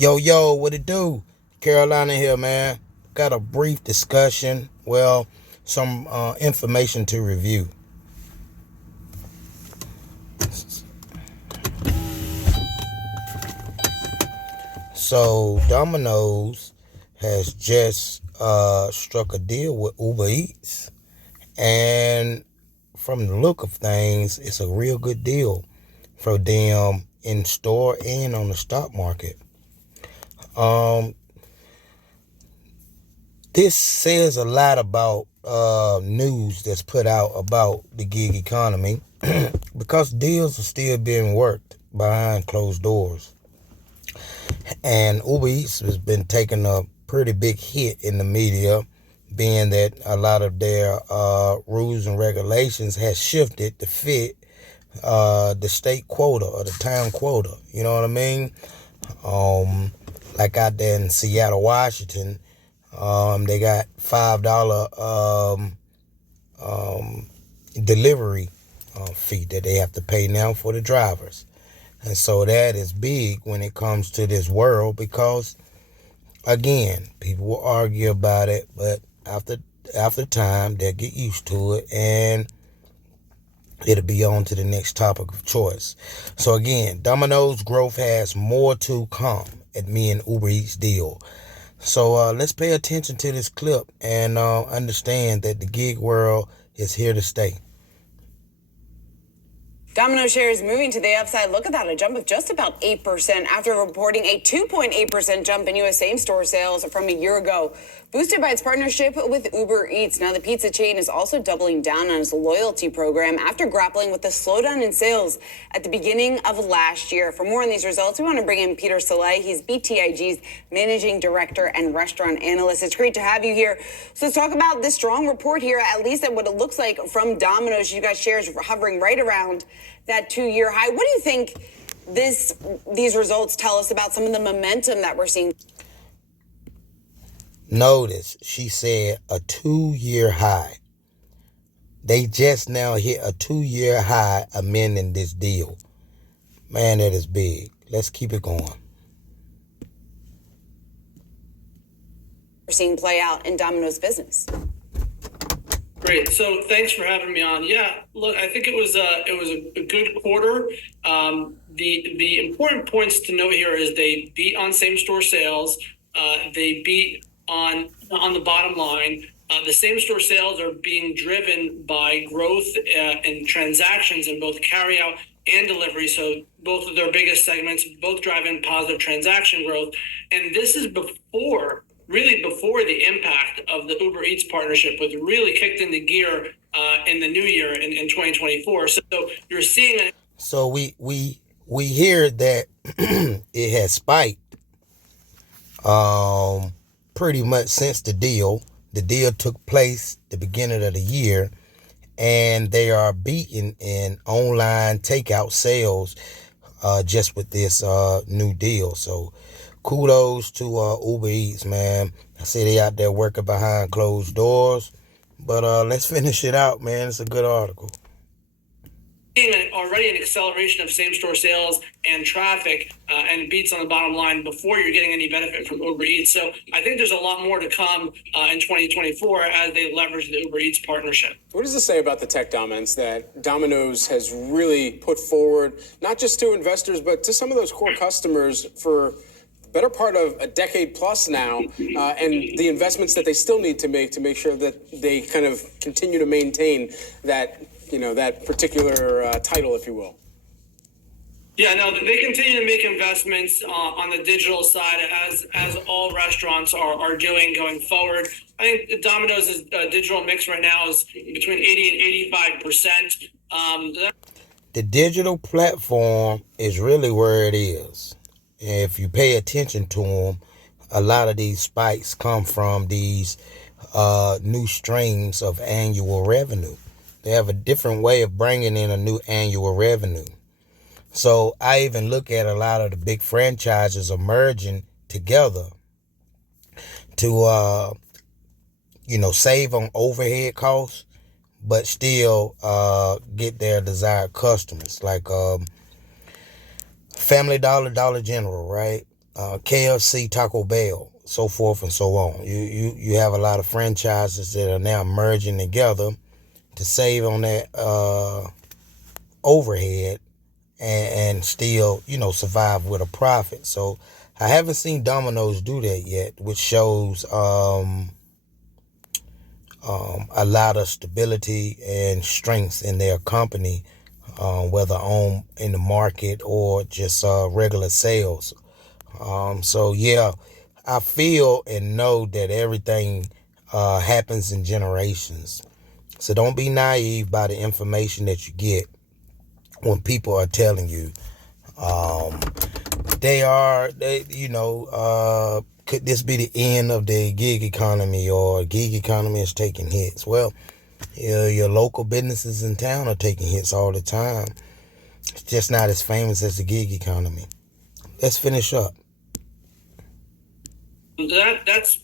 Yo, what it do? Carolina here, man. Got a brief discussion. Well, some information to review. So, Domino's has just struck a deal with Uber Eats. And from the look of things, it's a real good deal for them in store and on the stock market. Um, this says a lot about news that's put out about the gig economy because deals are still being worked behind closed doors. And Uber Eats has been taking a pretty big hit in the media, being that a lot of their rules and regulations has shifted to fit the state quota or the town quota. You know what I mean? Um, like out there in Seattle, Washington, they got $5 delivery fee that they have to pay now for the drivers. And so that is big when it comes to this world because, again, people will argue about it, but after time, they'll get used to it and it'll be on to the next topic of choice. So again, Domino's growth has more to come at me and Uber Eats deal. So let's pay attention to this clip and understand that the gig world is here to stay. Domino shares moving to the upside. Look at that, a jump of just about 8% after reporting a 2.8% jump in U.S. same-store sales from a year ago, boosted by its partnership with Uber Eats. Now, the pizza chain is also doubling down on its loyalty program after grappling with the slowdown in sales at the beginning of last year. For more on these results, we want to bring in Peter Saleh. He's BTIG's managing director and restaurant analyst. It's great to have you here. So let's talk about this strong report here, at least at what it looks like from Domino's. You guys shares hovering right around that 2-year high. What do you think these results tell us about some of the momentum that we're seeing? Notice she said a 2-year high. They just now hit a 2-year high amending this deal. Man, that is big. Let's keep it going. We're seeing play out in Domino's business. Great. So thanks for having me on. Yeah, look, I think it was a good quarter. The important points to note here is they beat on same store sales. They beat on the bottom line. The same store sales are being driven by growth in transactions in both carryout and delivery. So both of their biggest segments, both driving positive transaction growth. And this is before the impact of the Uber Eats partnership, which really kicked into gear in the new year in 2024. So you're seeing it. So we hear that it has spiked pretty much since the deal. The deal took place the beginning of the year, and they are beating in online takeout sales just with this new deal. So kudos to Uber Eats, man. I see they out there working behind closed doors. But let's finish it out, man. It's a good article. Seeing already an acceleration of same-store sales and traffic and beats on the bottom line before you're getting any benefit from Uber Eats. So I think there's a lot more to come in 2024 as they leverage the Uber Eats partnership. What does this say about the tech dominance that Domino's has really put forward, not just to investors, but to some of those core customers for better part of a decade plus now, and the investments that they still need to make sure that they kind of continue to maintain that, that particular title, if you will? Yeah, no, they continue to make investments on the digital side as all restaurants are doing going forward. I think Domino's digital mix right now is between 80 and 85%. The digital platform is really where it is. If you pay attention to them, a lot of these spikes come from these new streams of annual revenue. They have a different way of bringing in a new annual revenue. So I even look at a lot of the big franchises emerging together to, save on overhead costs, but still get their desired customers. Like Family Dollar, Dollar General, right? KFC, Taco Bell, so forth and so on. You have a lot of franchises that are now merging together to save on that overhead and still, survive with a profit. So I haven't seen Domino's do that yet, which shows a lot of stability and strength in their company, whether in the market or just regular sales. So yeah, I feel and know that everything happens in generations. So don't be naive by the information that you get when people are telling you. Could this be the end of the gig economy, or gig economy is taking hits? Well, your local businesses in town are taking hits all the time. It's just not as famous as the gig economy. Let's finish up. That's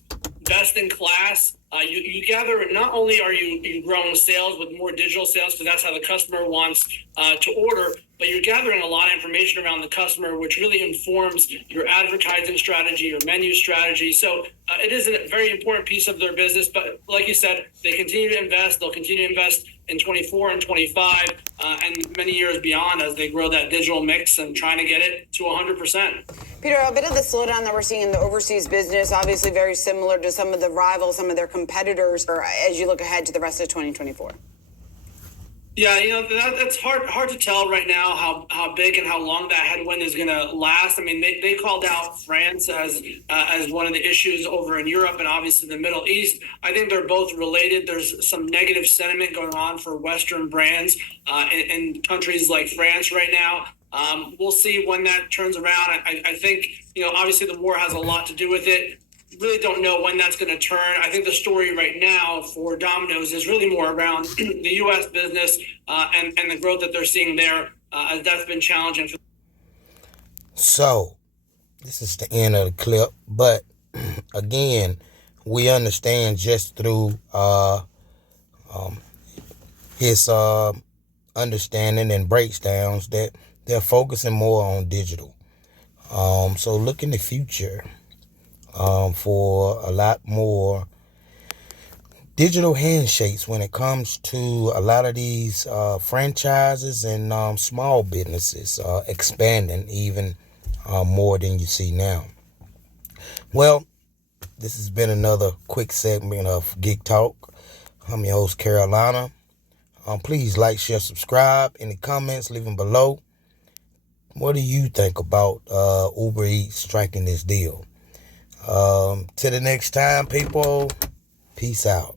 best in class. You gather, not only are you growing sales with more digital sales, because that's how the customer wants to order, but you're gathering a lot of information around the customer, which really informs your advertising strategy, your menu strategy. So it is a very important piece of their business. But like you said, they continue to invest. They'll continue to invest in 24 and 25 and many years beyond as they grow that digital mix and trying to get it to 100%. Peter, a bit of the slowdown that we're seeing in the overseas business, obviously very similar to some of the rivals, some of their competitors, as you look ahead to the rest of 2024. Yeah, that's hard to tell right now how big and how long that headwind is going to last. I mean, they called out France as one of the issues over in Europe and obviously the Middle East. I think they're both related. There's some negative sentiment going on for Western brands in countries like France right now. We'll see when that turns around. I think, obviously the war has a lot to do with it. Really don't know when that's going to turn. I think the story right now for Domino's is really more around the U.S. business and the growth that they're seeing there, as that's been challenging. So, this is the end of the clip. But, again, we understand just through his understanding and breakdowns that they're focusing more on digital. So look in the future for a lot more digital handshakes when it comes to a lot of these franchises and small businesses expanding even more than you see now. Well, this has been another quick segment of Geek Talk. I'm your host, Carolina. Please like, share, subscribe. In the comments, leave them below. What do you think about Uber Eats striking this deal? Till the next time, people, peace out.